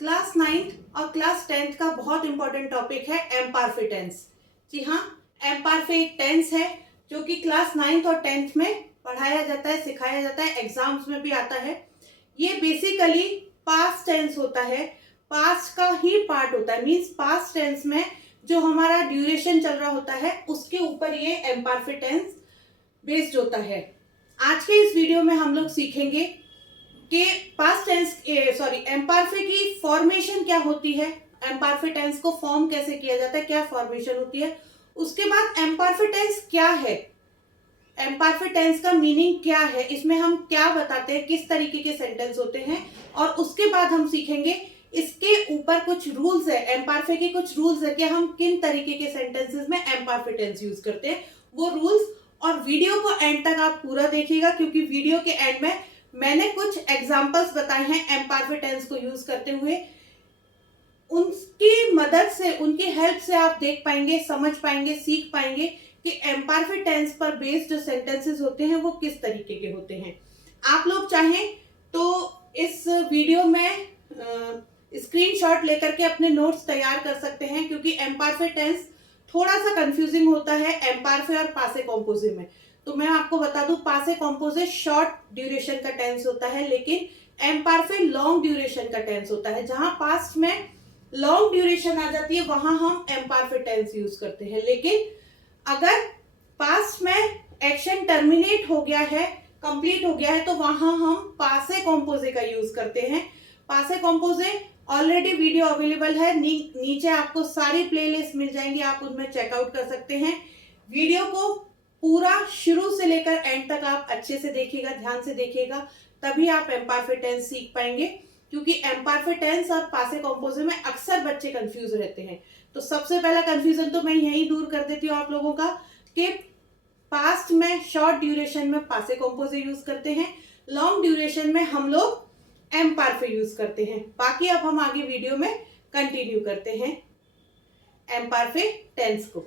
Class 9th और class 10th का बहुत इंपॉर्टेंट टॉपिक है एम्पारफे टेंस। जी हाँ, एम्पारफे एक टेंस है जो कि क्लास 9th और 10th में पढ़ाया जाता है, सिखाया जाता है, एग्जाम्स में भी आता है। ये बेसिकली पास्ट टेंस होता है, पास्ट का ही पार्ट होता है। मीन्स पास्ट टेंस में जो हमारा ड्यूरेशन चल रहा होता है उसके ऊपर ये एम्पारफे टेंस बेस्ड होता है। आज के इस वीडियो में हम लोग सीखेंगे कि पास्ट टेंस एम्पारफे की फॉर्मेशन क्या होती है, एम्पारफे टेंस को फॉर्म कैसे किया जाता है, क्या फॉर्मेशन होती है। उसके बाद एम्पारफे टेंस क्या है, एम्पारफे टेंस का मीनिंग क्या है, इसमें हम क्या बताते हैं, किस तरीके के सेंटेंस होते हैं। और उसके बाद हम सीखेंगे इसके ऊपर कुछ रूल्स है, एम्पारफे के कुछ रूल्स है कि हम किन तरीके के सेंटेंसेस में एम्पारफे टेंस यूज करते हैं, वो रूल्स। और वीडियो को एंड तक आप पूरा देखिएगा क्योंकि वीडियो के एंड में मैंने कुछ एग्जांपल्स बताए हैं एम्पारफे टेंस को यूज करते हुए। उनकी मदद से, उनकी हेल्प से आप देख पाएंगे, समझ पाएंगे, सीख पाएंगे कि एम्पारफे टेंस पर बेस्ड जो सेंटेंसेस होते हैं वो किस तरीके के होते हैं। आप लोग चाहें तो इस वीडियो में स्क्रीनशॉट लेकर के अपने नोट्स तैयार कर सकते हैं क्योंकि एम्पारफे टेंस थोड़ा सा कंफ्यूजिंग होता है एम्पारफे और पासे कॉम्पोजे में। तो मैं आपको बता दूं, पासे कॉम्पोजे शॉर्ट ड्यूरेशन का टेंस होता है लेकिन एम्पारफे लॉन्ग ड्यूरेशन का टेंस होता है। जहां पास्ट में लॉन्ग ड्यूरेशन आ जाती है वहां हम एम्पारफे टेंस यूज करते हैं, लेकिन अगर पास्ट में एक्शन टर्मिनेट हो गया है, कंप्लीट हो गया है, तो वहां हम पासे कॉम्पोजे का यूज करते हैं। पासे कॉम्पोजे ऑलरेडी वीडियो अवेलेबल है, नीचे आपको सारी प्लेलिस्ट मिल जाएंगी, आप उनमें चेकआउट कर सकते हैं। वीडियो को पूरा शुरू से लेकर एंड तक आप अच्छे से देखिएगा, ध्यान से देखिएगा, तभी आप एम्पारफे टेंस सीख पाएंगे। क्योंकि एम्पारफे टेंस और पासे कॉम्पोजे में अक्सर बच्चे कंफ्यूज रहते हैं। तो सबसे पहला कंफ्यूजन तो मैं यही दूर कर देती हूँ आप लोगों का कि पास्ट में शॉर्ट ड्यूरेशन में पासे कॉम्पोजे यूज करते हैं, लॉन्ग ड्यूरेशन में हम लोग एम्पारफे यूज करते हैं। बाकी अब हम आगे वीडियो में कंटिन्यू करते हैं एम्पारफे टेंस को।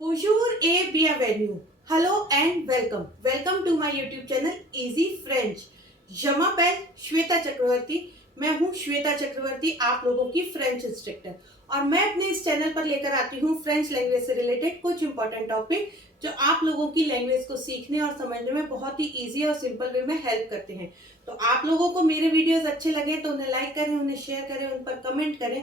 Bonjour et bienvenue. Hello and welcome. Welcome to my YouTube channel Easy French. Je m'appelle Shweta Chakraborty. मैं हूँ श्वेता चक्रवर्ती, आप लोगों की फ्रेंच इंस्ट्रक्टर, और मैं अपने इस चैनल पर लेकर आती हूँ फ्रेंच लैंग्वेज से रिलेटेड कुछ इंपॉर्टेंट टॉपिक जो आप लोगों की लैंग्वेज को सीखने और समझने में बहुत ही इजी और सिंपल वे में हेल्प करते हैं। तो आप लोगों को मेरे वीडियोस अच्छे लगे तो उन्हें लाइक करें, उन्हें शेयर करें, उन पर कमेंट करें,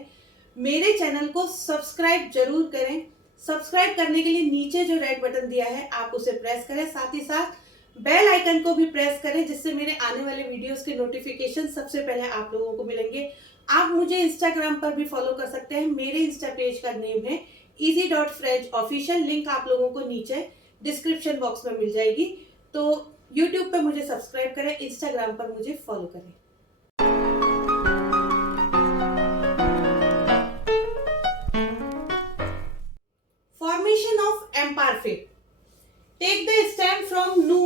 मेरे चैनल को सब्सक्राइब जरूर करें। सब्सक्राइब करने के लिए नीचे जो रेड बटन दिया है आप उसे प्रेस करें, साथ ही साथ बेल आइकन को भी प्रेस करें जिससे मेरे आने वाले वीडियोस के नोटिफिकेशन सबसे पहले आप लोगों को मिलेंगे। आप मुझे इंस्टाग्राम पर भी फॉलो कर सकते हैं, मेरे इंस्टा पेज का नेम है easy.french ऑफिशियल, लिंक आप लोगों को नीचे डिस्क्रिप्शन बॉक्स में मिल जाएगी। तो यूट्यूब पर मुझे सब्सक्राइब करें, इंस्टाग्राम पर मुझे फॉलो करें। Formation of एम्पारफे। टेक द स्टेम फ्रॉम नू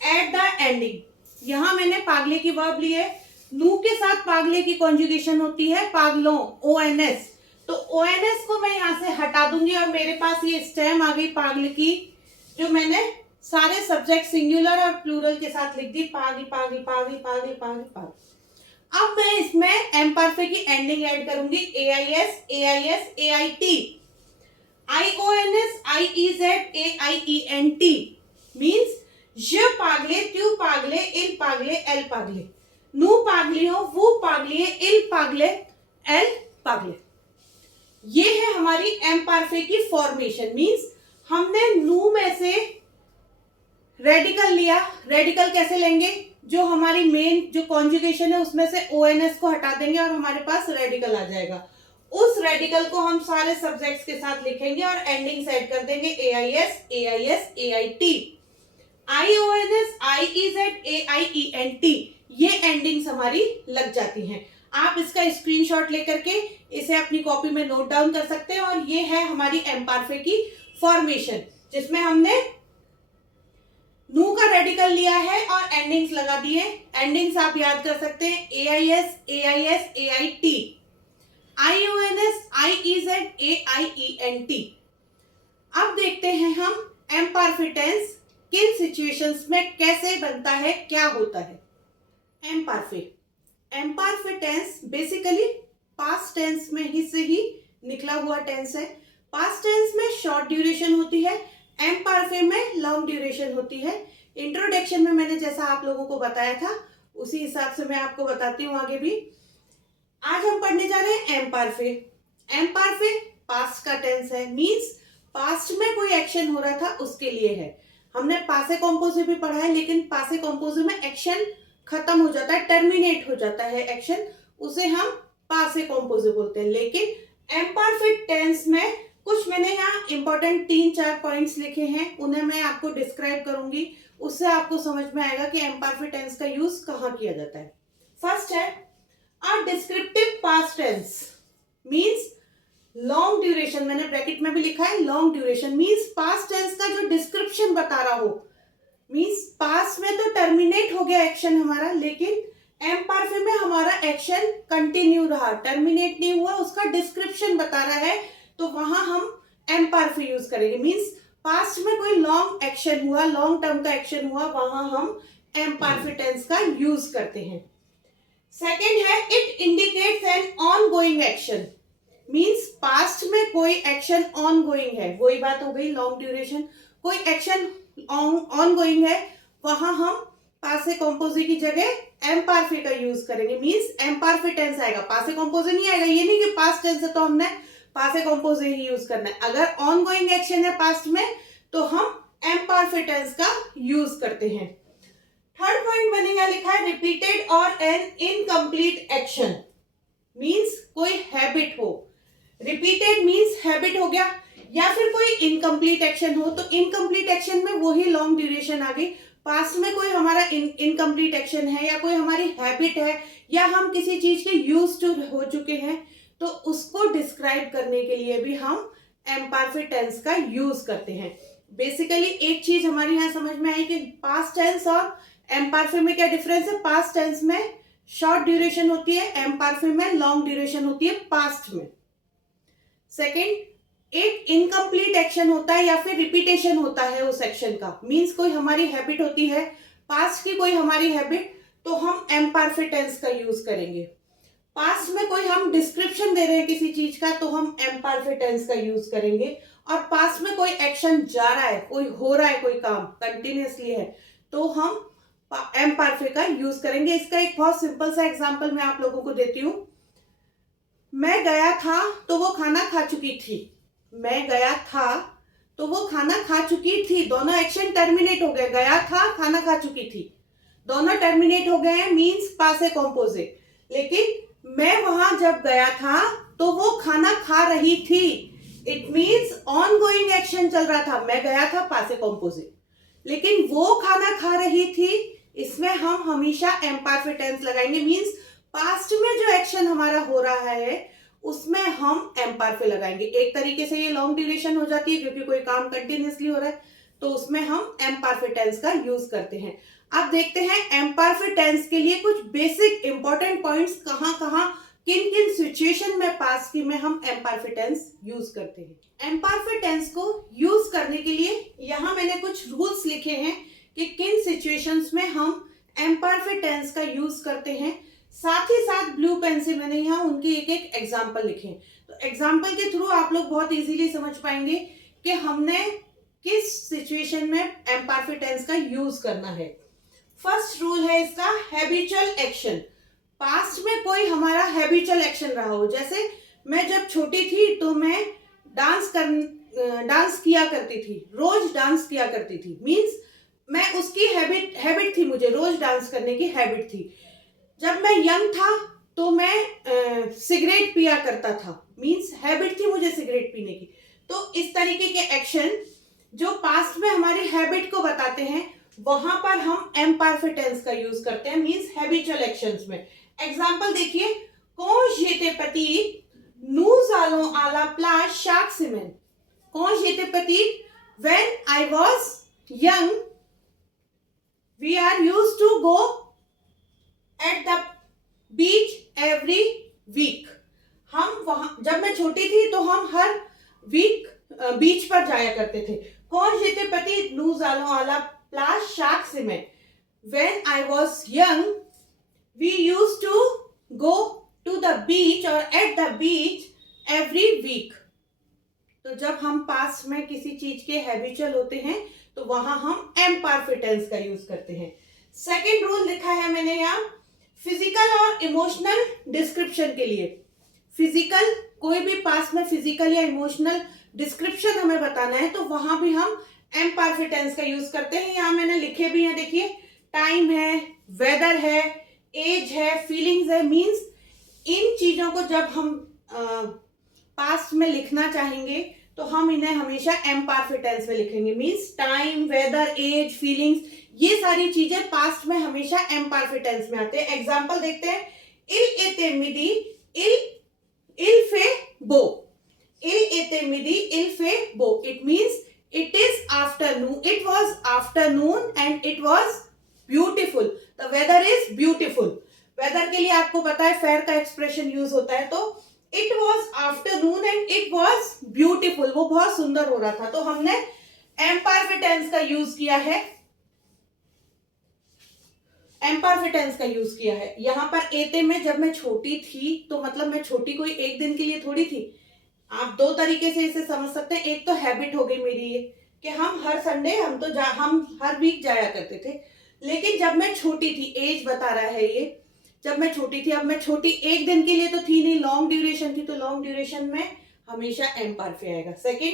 एट द एंडिंग। यहां मैंने पागले की वर्ब ली है, नू के साथ पागले की कॉन्जुगेशन होती है पागलों, ONS। तो ONS को मैं यहां से हटा दूंगी और मेरे पास ये स्टेम आ गई पागल की, जो मैंने सारे सब्जेक्ट सिंगुलर और प्लूरल के साथ लिख दी, पागल पागल पागल पागल पागल पागल। अब मैं इसमें एम्पारफे की एंडिंग ऐड करूंगी, AIS AIS AIT, IONS IEZ AIENT। Means je पागले, तू पागले, इल पागले, एल पागले, नू पागलियों, वो पागलिए, इल पागले, एल पागले। ये है हमारी एम्पारफे की फॉर्मेशन। मीन्स हमने नू में से रेडिकल लिया। रेडिकल कैसे लेंगे, जो हमारी मेन जो कॉन्जुगेशन है उसमें से ONS को हटा देंगे और हमारे पास रेडिकल आ जाएगा। उस रेडिकल को हम सारे सब्जेक्ट्स के साथ लिखेंगे और एंडिंग सेट कर देंगे AIS AIS AIT, IONS IEZ AIENT। ये एंडिंग्स हमारी लग जाती हैं। आप इसका स्क्रीनशॉट लेकर के इसे अपनी कॉपी में नोट डाउन कर सकते हैं। और ये है हमारी एम्पारफे की फॉर्मेशन जिसमें हमने नू का रेडिकल लिया है और एंडिंग्स लगा दिए। एंडिंग्स आप याद कर सकते हैं, AIS AIS AIT, IONS IEZ AIENT। अब देखते हैं हम एम्पारफे टेंस किन सिचुएशंस में कैसे बनता है, क्या होता है। एम्पारफे टेंस बेसिकली पास्ट टेंस में ही से ही निकला हुआ टेंस है। पास्ट टेंस में शॉर्ट ड्यूरेशन होती है, एम्पारफे में लॉन्ग ड्यूरेशन होती है। इंट्रोडक्शन में मैंने जैसा आप लोगों को बताया था उसी हिसाब से मैं आपको बताती हूँ आगे भी। आज हम पढ़ने जा रहे हैं एम्पारफे। एम्पारफे पास्ट का टेंस है, मींस पास्ट में कोई एक्शन हो रहा था उसके लिए है। हमने पासे कॉम्पोजिट भी पढ़ा है, लेकिन पासे कॉम्पोजिट में एक्शन खत्म हो जाता है, टर्मिनेट हो जाता है एक्शन, उसे हम पासे कॉम्पोजिट बोलते हैं। लेकिन एम्परफेक्ट टेंस में कुछ मैंने यहाँ इंपॉर्टेंट 3-4 पॉइंट्स लिखे हैं, उन्हें मैं आपको डिस्क्राइब करूंगी, उससे आपको समझ में आएगा कि एम्परफेक्ट टेंस का यूज कहाँ किया जाता है। फर्स्ट है a descriptive past tense means long duration, मैंने ब्रैकेट में भी लिखा है long duration means past tense का जो डिस्क्रिप्शन बता रहा हो, मींस पास्ट में तो टर्मिनेट हो गया एक्शन हमारा, लेकिन एम्परफे में हमारा एक्शन कंटिन्यू रहा, टर्मिनेट नहीं हुआ, उसका डिस्क्रिप्शन बता रहा है, तो वहां हम एम्परफे यूज करेंगे। मींस पास्ट में कोई लॉन्ग एक्शन हुआ, लॉन्ग टर्म का एक्शन हुआ, वहां हम एम्परफे टेंस का यूज करते हैं। सेकेंड है it indicates an ongoing action, means past में कोई एक्शन ऑनगोइंग है, वही बात हो गई लॉन्ग ड्यूरेशन, कोई एक्शन ऑनगोइंग है, वहां हम पासे कॉम्पोजिट की जगह एम्परफे का यूज करेंगे। मींस एम्परफे टेंस आएगा, पासे कॉम्पोजिट नहीं आएगा। ये नहीं कि पास्ट टेंस है तो हमने पासे कॉम्पोजिट ही यूज करना है, अगर ऑनगोइंग एक्शन है पास्ट में तो हम एम्परफे टेंस का यूज करते हैं। थर्ड पॉइंट बनेगा, लिखा है रिपीटेड और एन इनकम्प्लीट एक्शन, मींस कोई हैबिट हो, रिपीटेड मींस हैबिट हो गया, या फिर कोई इनकम्प्लीट एक्शन हो, तो इनकम्प्लीट एक्शन में वही लॉन्ग ड्यूरेशन आ गई। पास्ट में कोई हमारा इनकम्प्लीट एक्शन है या कोई हमारी हैबिट है या हम किसी चीज के यूज टू हो चुके हैं, तो उसको डिस्क्राइब करने के लिए भी हम एम्परफे टेंस का यूज करते हैं। बेसिकली एक चीज हमारे यहाँ समझ में आई कि पास्ट टेंस और एम्परफे में क्या डिफरेंस है। पास्ट टेंस में शॉर्ट ड्यूरेशन होती है, एम्परफे में लॉन्ग ड्यूरेशन होती है पास्ट में। सेकेंड, एक इनकम्प्लीट एक्शन होता है या फिर रिपीटेशन होता है उस एक्शन का, मींस कोई हमारी हैबिट होती है, पास्ट की कोई हमारी हैबिट, तो हम एम्परफे टेंस का यूज करेंगे। पास्ट में कोई हम डिस्क्रिप्शन दे रहे हैं किसी चीज का, तो हम एम्परफे टेंस का यूज करेंगे। और पास्ट में कोई एक्शन जा रहा है, कोई हो रहा है, कोई काम कंटिन्यूअसली है, तो हम एम्परफे का यूज करेंगे। इसका एक बहुत सिंपल सा एग्जांपल मैं आप लोगों को देती हूँ। मैं गया था तो वो खाना खा चुकी थी, मैं गया था तो वो खाना खा चुकी थी, दोनों एक्शन टर्मिनेट हो गए, गया था खाना खा चुकी थी, दोनों टर्मिनेट हो गए हैं, मींस पासे कॉम्पोजिट। लेकिन मैं वहां जब गया था तो वो खाना खा रही थी, इट मींस ऑनगोइंग एक्शन चल रहा था, मैं गया था पासे कॉम्पोजिट, लेकिन वो खाना खा रही थी, इसमें हम हमेशा एम्परफे टेंस लगाएंगे। मींस पास्ट में जो एक्शन हमारा हो रहा है उसमें हम एम्परफे लगाएंगे। एक तरीके से ये लॉन्ग ड्यूरेशन हो जाती है क्योंकि कोई काम कंटिन्यूअसली हो रहा है, तो उसमें हम एम्परफे टेंस का यूज करते हैं। अब देखते हैं एम्परफे टेंस के लिए कुछ बेसिक इंपॉर्टेंट पॉइंट्स कहाँ कहाँ किन किन सिचुएशन में पास्ट की में हम एम्परफे टेंस यूज करते हैं। एम्परफे टेंस को यूज करने के लिए यहाँ मैंने कुछ रूल्स लिखे हैं कि किन सिचुएशंस में हम एम्परफे टेंस का यूज करते हैं। साथ ही साथ ब्लू पेन से मैंने यहाँ उनकी एक एक एग्जाम्पल लिखे, तो एग्जाम्पल के थ्रू आप लोग बहुत इजीली समझ पाएंगे कि हमने किस सिचुएशन में एम्परफे टेंस का यूज करना है। फर्स्ट रूल है इसका, हैबिचुअल एक्शन, पास्ट में कोई हमारा हैबिचुअल एक्शन रहा हो, जैसे मैं जब छोटी थी तो मैं डांस किया करती थी, रोज डांस किया करती थी, मींस मैं उसकी हैबिट थी, मुझे रोज डांस करने की हैबिट थी। जब मैं यंग था तो मैं सिगरेट पिया करता था, मींस हैबिट थी मुझे सिगरेट पीने की। तो इस तरीके के एक्शन जो पास्ट में हमारी हैबिट को बताते हैं, वहां पर हम एम्परफे टेंस का यूज करते हैं, मींस हैबिचुअल एक्शंस में। एग्जांपल देखिए, कौन जेते पति नूज आलो आला प्लास शाक सीमेंट, कौन जेते पति when I was young we are used to go at the beach every week, हम वहां, जब मैं छोटी थी तो हम हर वीक बीच पर जाया करते थे। कौन जेते पति नूज आलो आला प्लास शाक सीमेंट, when I was young we used to go to the beach और at the beach every week. तो जब हम पास्ट में किसी चीज के हैबिचुअल होते हैं तो वहां हम एम परफेक्ट टेंस का यूज करते हैं। सेकेंड रूल लिखा है मैंने यहाँ फिजिकल और इमोशनल डिस्क्रिप्शन के लिए। फिजिकल, कोई भी पास्ट में फिजिकल या इमोशनल डिस्क्रिप्शन हमें बताना है तो वहां भी हम एम परफेक्ट टेंस का यूज करते हैं। यहाँ मैंने लिखे भी हैं, देखिए टाइम है, वेदर है, एज है, फीलिंग्स है। मींस इन चीजों को जब हम पास्ट में लिखना चाहेंगे तो हम इन्हें हमेशा एम परफेक्ट टेंस में लिखेंगे। Means time, weather, age, feelings, ये सारी चीजें पास्ट में हमेशा एम परफेक्ट टेंस में आते हैं। एग्जांपल देखते हैं, इल एते मिदी इल फे बो। इल एते मिदी इल फे बो, it means it is afternoon, it was afternoon and it was beautiful. The weather is beautiful. weather के लिए आपको पता है फेयर का एक्सप्रेशन यूज होता है, तो it was afternoon and it was beautiful, वो बहुत सुंदर हो रहा था। तो हमने एम परफेक्ट टेंस का यूज किया है, एम परफेक्ट टेंस का यूज किया है। यहां पर एते में जब मैं छोटी थी तो मतलब मैं छोटी कोई एक दिन के लिए थोड़ी थी। आप दो तरीके से इसे समझ सकते हैं। एक तो हैबिट हो गई मेरी ये कि हम हर संडे हम हर वीक जाया करते थे, लेकिन जब मैं छोटी थी, एज बता रहा है ये, जब मैं छोटी थी, अब मैं छोटी एक दिन के लिए तो थी नहीं, लॉन्ग ड्यूरेशन थी, तो लॉन्ग ड्यूरेशन में हमेशा एम परफेक्ट आएगा। Second,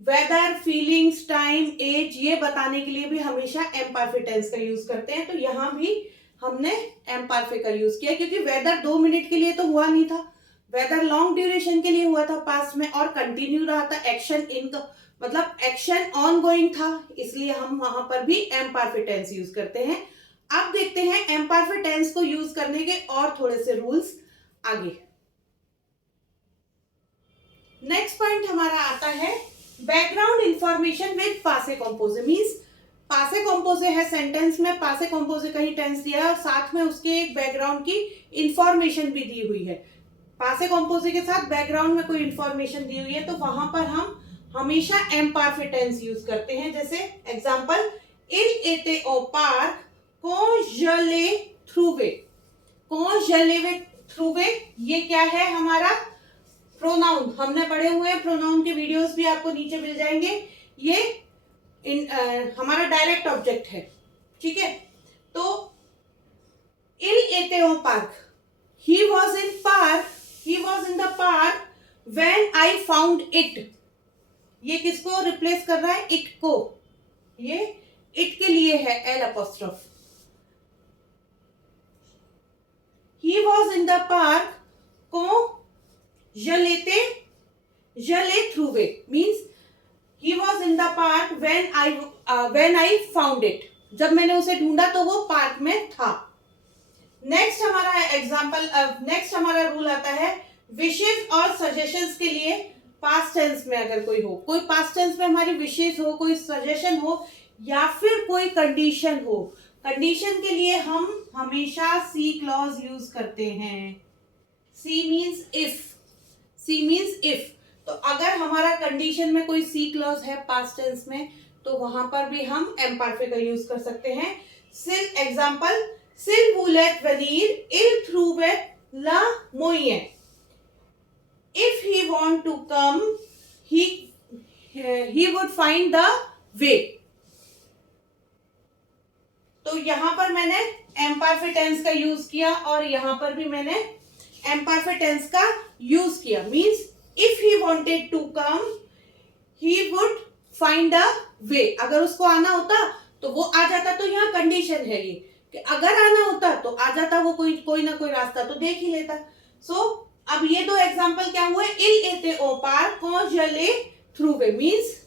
weather, feelings, time, age, ये बताने के लिए भी हमेशा एम परफेक्ट टेंस का यूज करते हैं। तो यहाँ भी हमने एम परफेक्ट का यूज किया क्योंकि वेदर 2 मिनट के लिए तो हुआ नहीं था, वेदर लॉन्ग ड्यूरेशन के लिए हुआ था पास्ट में और कंटिन्यू रहा था, एक्शन मतलब एक्शन ऑन गोइंग था, इसलिए हम वहां पर भी एम परफेक्ट टेंस यूज करते हैं। अब देखते हैं एम परफेक्ट टेंस को यूज करने के और थोड़े से रूल्स आगे। नेक्स्ट पॉइंट हमारा आता है बैकग्राउंड इंफॉर्मेशन विद पासे कॉम्पोजे। मींस पासे कॉम्पोजे है सेंटेंस में, पासे कॉम्पोजे का ही टेंस दिया है और साथ में उसके एक बैकग्राउंड की इंफॉर्मेशन भी दी हुई है। पासे कॉम्पोजे के साथ बैकग्राउंड में कोई इंफॉर्मेशन दी हुई है तो वहां पर हम हमेशा एम परफेक्ट टेंस यूज करते हैं। जैसे एग्जांपल, इल एते ओ पार्क कोंजले थ्रूवे। कोंजले थ्रूवे, ये क्या है हमारा प्रोनाउन, हमने पढ़े हुए हैं, प्रोनाउन के वीडियोस भी आपको नीचे मिल जाएंगे। ये हमारा डायरेक्ट ऑब्जेक्ट है, ठीक है। तो इल एते ओ park, he was in the park when I found it। ये किसको रिप्लेस कर रहा है, इट को, ये इट के लिए है L apostrophe. he was in the park को जले थ्रूवे means he was in the park when I found it। जब मैंने उसे ढूंढा तो वो पार्क में था। नेक्स्ट हमारा एग्जांपल, नेक्स्ट हमारा रूल आता है विशेस और सजेशंस के लिए पास्ट टेंस में अगर कोई हो, कोई पास्ट टेंस में हमारी विशेस हो, कोई सजेशन हो या फिर कोई कंडीशन हो, कंडीशन के लिए हम हमेशा सी क्लॉज यूज करते हैं। सी मीन्स इफ, सी मीन्स इफ। तो अगर हमारा कंडीशन में कोई सी क्लॉज है पास्ट टेंस में तो वहां पर भी हम एम परफेक्ट का यूज कर सकते हैं। सिल एग्जांपल, सिल वुलेट वेनीर इल थ्रूवेट ला मोइए। If he want to come, he would find the way। तो यहां पर मैंने एम परफेक्ट टेंस का यूज किया और यहां पर भी मैंने एम परफेक्ट टेंस का यूज किया। Means if he wanted to come he would find a way. अगर उसको आना होता तो वो आ जाता, तो यहाँ कंडीशन है ये कि अगर आना होता तो आ जाता, वो कोई ना कोई रास्ता तो देख ही लेता। सो अब ये दो एग्जांपल क्या हुए, इल एते ओ पार्क कोंजले थ्रूवे means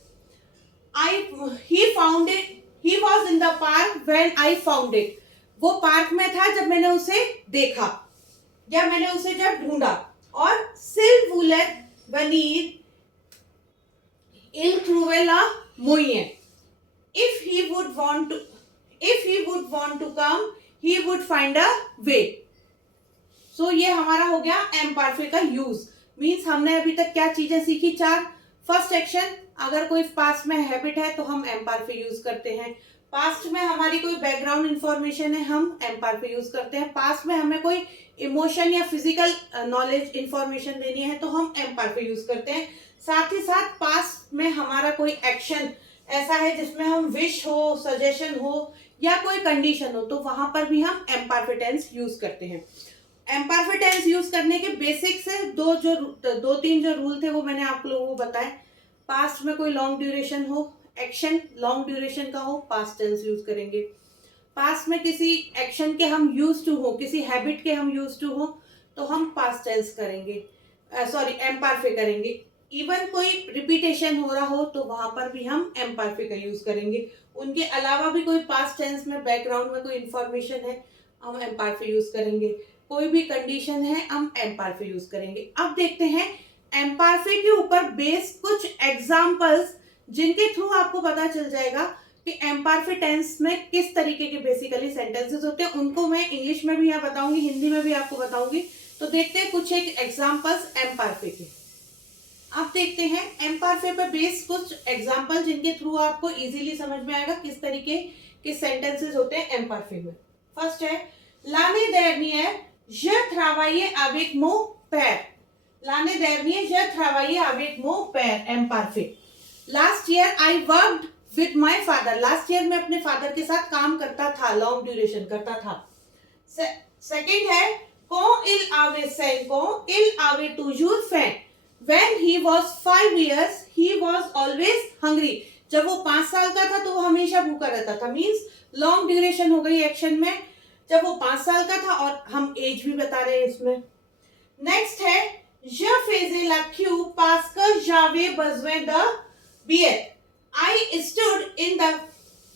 he was in the park when I found it। वो पार्क में था जब मैंने उसे देखा या मैंने उसे जब ढूंढा। और सिल वुलेट वनीर इल थ्रूवेला मोइए। if he would want to come he would find a way। सो ये हमारा हो गया एम परफेक्ट का यूज। मींस हमने अभी तक क्या चीजें सीखी, 4। फर्स्ट एक्शन, अगर कोई पास्ट में हैबिट है तो हम एम परफेक्ट यूज करते हैं। पास्ट में हमारी कोई बैकग्राउंड इंफॉर्मेशन है, हम एम्पारफे यूज करते हैं। पास्ट में हमें कोई इमोशन या फिजिकल नॉलेज इंफॉर्मेशन देनी है तो हम एम्पारफे यूज करते हैं। साथ ही साथ पास्ट में हमारा कोई एक्शन ऐसा है जिसमें हम विश हो, सजेशन हो या कोई कंडीशन हो, तो वहां पर भी हम एम्पारफे टेंस यूज करते हैं। एम्पारफे टेंस यूज करने के बेसिक्स है दो तीन जो रूल थे वो मैंने आप लोगों को बताए। पास्ट में कोई लॉन्ग ड्यूरेशन हो, एक्शन लॉन्ग ड्यूरेशन का हो, पास्ट टेंस यूज करेंगे। पास्ट में किसी एक्शन के हम यूज टू हो, किसी हैबिट के हम यूज टू हो, तो हम पास्ट टेंस करेंगे, एम्पारफे करेंगे। इवन कोई रिपीटेशन हो रहा हो तो वहां पर भी हम एम्पारफे का यूज करेंगे। उनके अलावा भी कोई पास्ट टेंस में बैकग्राउंड में कोई इंफॉर्मेशन है, हम एम्पारफे यूज करेंगे। कोई भी कंडीशन है, हम एम्पारफे यूज करेंगे। अब देखते हैं एम्पारफे के ऊपर बेस्ड कुछ एग्जाम्पल्स जिनके थ्रू आपको पता चल जाएगा कि एम्पारफे टेंस में किस तरीके के बेसिकली सेंटेंसेस होते हैं। उनको मैं इंग्लिश में भी यहाँ बताऊंगी, हिंदी में भी आपको बताऊंगी। तो देखते हैं कुछ एक एग्जाम्पल्स एम्पारफे के। अब देखते हैं एम्पारफे पर बेस्ड कुछ एग्जाम्पल जिनके थ्रू आपको इजीली समझ में आएगा किस तरीके के सेंटेंसेस होते हैं एम्पारफे में। फर्स्ट है लाने dernier je travaillais avec mon père। लाने dernier je travaillais avec mon père एम्पारफे। Last year I worked with my father. Last year मैं अपने फादर के साथ काम करता था, लॉन्ग ड्यूरेशन करता था। सेकंड है quand il avait 5 ans il avait toujours faim। When he was 5 years he was always hungry। जब वो 5 साल का था तो वो हमेशा भूखा रहता था। मीन्स लॉन्ग ड्यूरेशन हो गई एक्शन में, जब वो 5 साल का था, और हम एज भी बता रहे हैं इसमें। नेक्स्ट है je faisais la queue parce que j'avais besoin de billets। I stood in the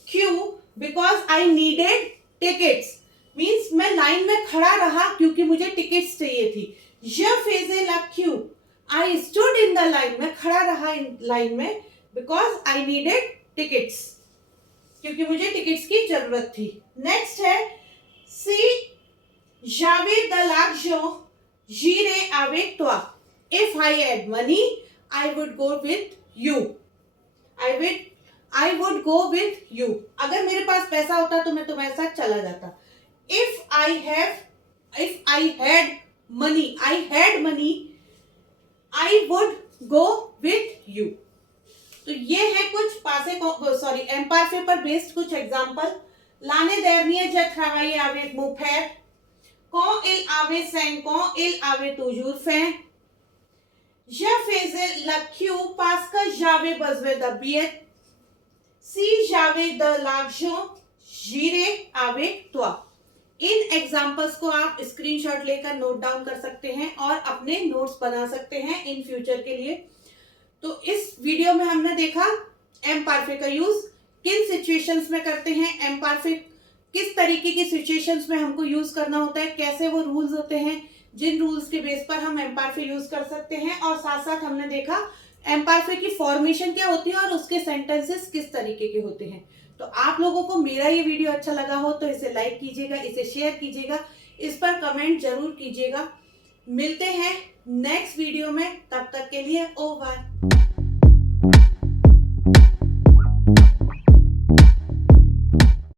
queue because I needed tickets। Means मैं लाइन में खड़ा रहा क्योंकि मुझे टिकट्स चाहिए थी। je faisais la queue, I stood in the line, मैं खड़ा रहा लाइन में because I needed tickets, क्योंकि मुझे टिकट्स की जरूरत थी। नेक्स्ट है si j'avais de l'argent j'irais avec toi। If I had money I would go with you। I would go with you। अगर मेरे पास पैसा होता तो मैं तुम्हारे साथ चला जाता। If I had money I would go with you। तो ये है कुछ एम्पारफे पर बेस्ड कुछ example. L'année dernière je travaillais avec mon père। Quand il avait 5 ans il avait toujours faim। Je faisais la queue parce que j'avais besoin de billets। Si j'avais de l'argent j'irais avec toi। इन examples को आप screenshot लेकर note down कर सकते हैं और अपने notes बना सकते हैं इन फ्यूचर के लिए। तो इस वीडियो में हमने देखा एम्पारफे का यूज किन सिचुएशंस में करते हैं, एम्पारफे किस तरीके की सिचुएशंस में हमको यूज करना होता है, कैसे वो रूल्स होते हैं जिन रूल्स के बेस पर हम एम्पारफे यूज कर सकते हैं, और साथ साथ हमने देखा एम्पारफे की फॉर्मेशन क्या होती है और उसके सेंटेंसेस किस तरीके के होते हैं। तो आप लोगों को मेरा ये वीडियो अच्छा लगा हो तो इसे लाइक कीजिएगा, इसे शेयर कीजिएगा, इस पर कमेंट जरूर कीजिएगा। मिलते हैं नेक्स्ट वीडियो में, तब तक के लिए ओवर।